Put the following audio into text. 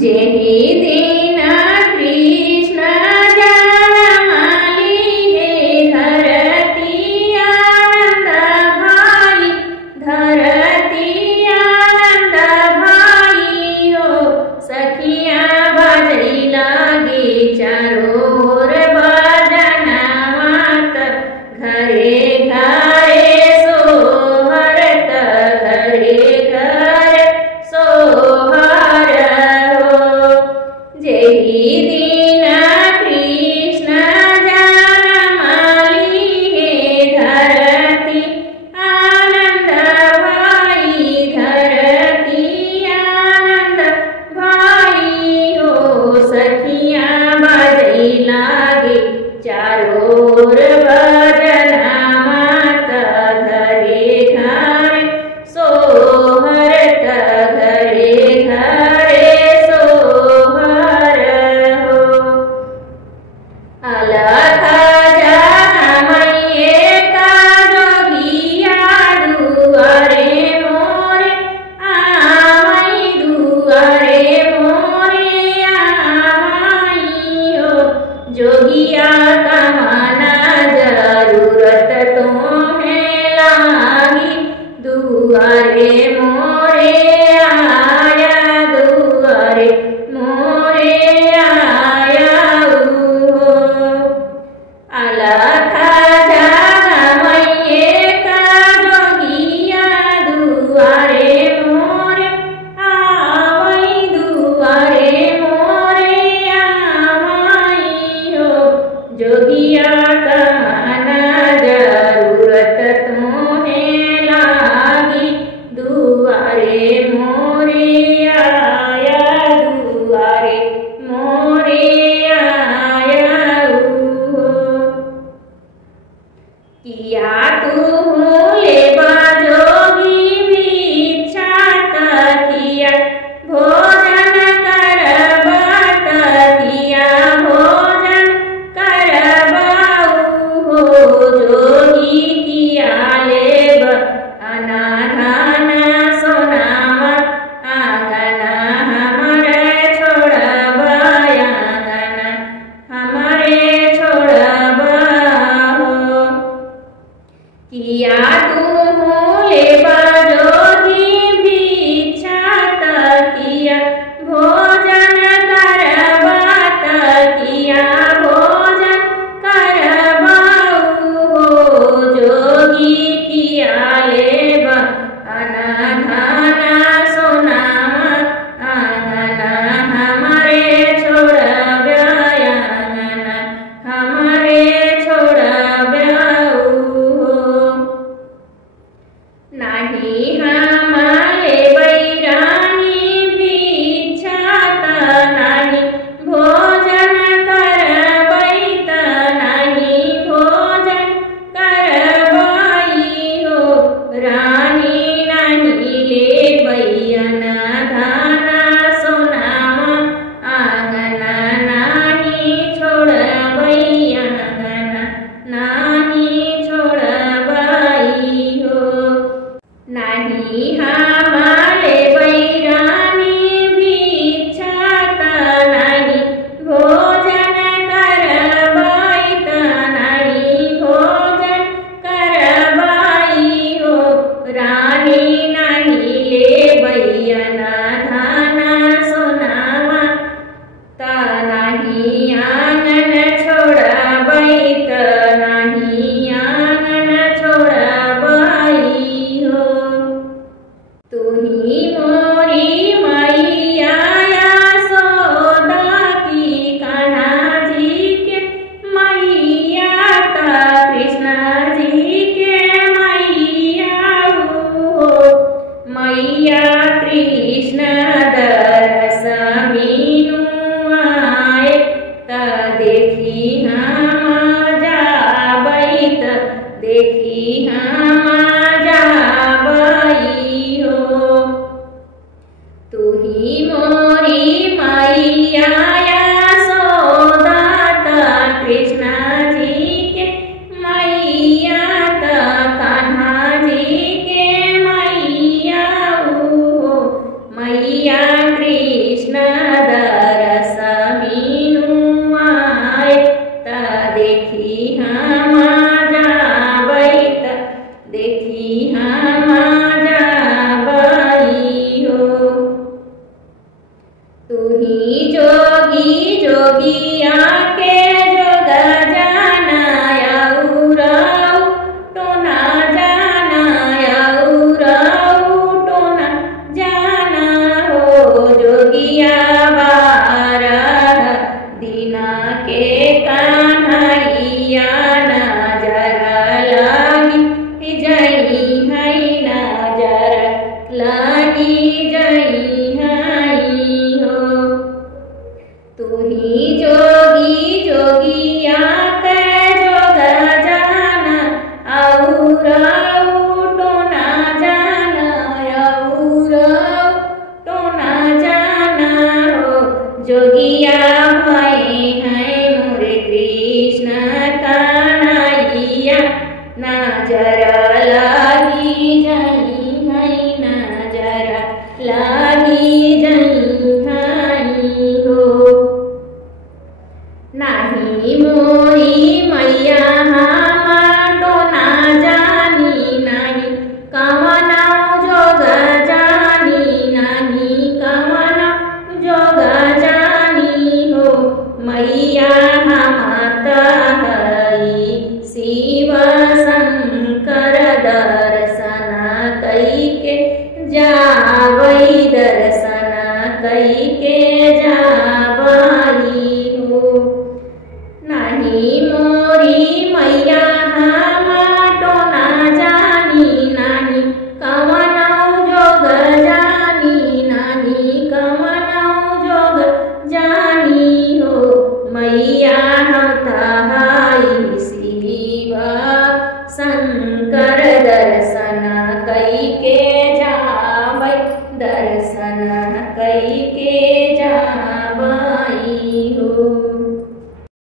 जेही दिन कृष्ण जन्माली हे धरती आनंद भाई, धरती आनंद भाई हो। सखिया बजई लागे चारों ओर बजन मात, घरे घरे सोहरत, घरे घरे सोहर हो। जेही दिन कृष्ण जन्माली हे धरती आनंद भाई, धरती आनंद भाई हो। सखिया बजई लागे चारों ओर भजन मात, घरे घरे सोहरत, घरे घरे सोहर हो। अलख जगमैये का जोगिया दुआरे मोरे आमई, दुआरे मोरे आमई हो। जोगिया का माना जरूरत तुम्हें लागी, दुआरे मोरे आया, दुआरे मोरे आया हो। अलख जगमैये का जोगिया दुआरे मोरे आवई, दुआरे मोरे आवई हो। जोगिया का माना जरूरत तुम्हें लागी, दुआरे मोरे आया, दुआरे मोरे आया हो। किया तू लेबा जोगी भिक्षा तकिया, भोजन करबत किया, भोजन करबाऊ हो। जोगी किया लेब अनाधान सोनाम, आंगन हमरे छोड़ब, आंगन हमरे छोड़ब हो। किया तू लेबा जोगी भिक्षा तकिया, भोजन करबत किया, भोजन करबाऊ हो। जोगी किया लेब अनाधान सोनाम, आंगन हमरे छोड़ब, आंगन हमरे छोड़ब हो। नाही हम लेबै रानी भिक्षा त नाही भोजन करबै, त नाही भोजन करबै हो। रानी नाही लेबै अनाधान सोनाम, आंगन नाही छोड़बै, आंगन नाही छोड़बै हो। नाही हम लेबै रानी भिक्षा त नाही भोजन करबै, त नाही भोजन करबै हो। रानी नाही लेबै अनाधान सोनाम, त नाही आंगन छोड़बै, त नाही आंगन छोड़बै हो। तुही मोरी मैया यशोदा की, कान्हा जी के मैया का कृष्ण जी के मैया हो। मैया कृष्ण दरस मीनू आए, त देखी हम जाबै, त देखी हम जाबै हो। तुही मोरी मैया यशोदा, त कृष्ण जी के मैया, त कान्हा जी के मैया हो। मैया कृष्ण शंकर दर्शन कईके जावई दर्शन कईके जावई हो। नाही मोरी मैया हम तो ना जानी नाही कवनौ जोग जानी नाही कवनौ जोग जानी हो। मैया हम तहाई शिव शंकर दर्शन कईके जावई दर्शन कई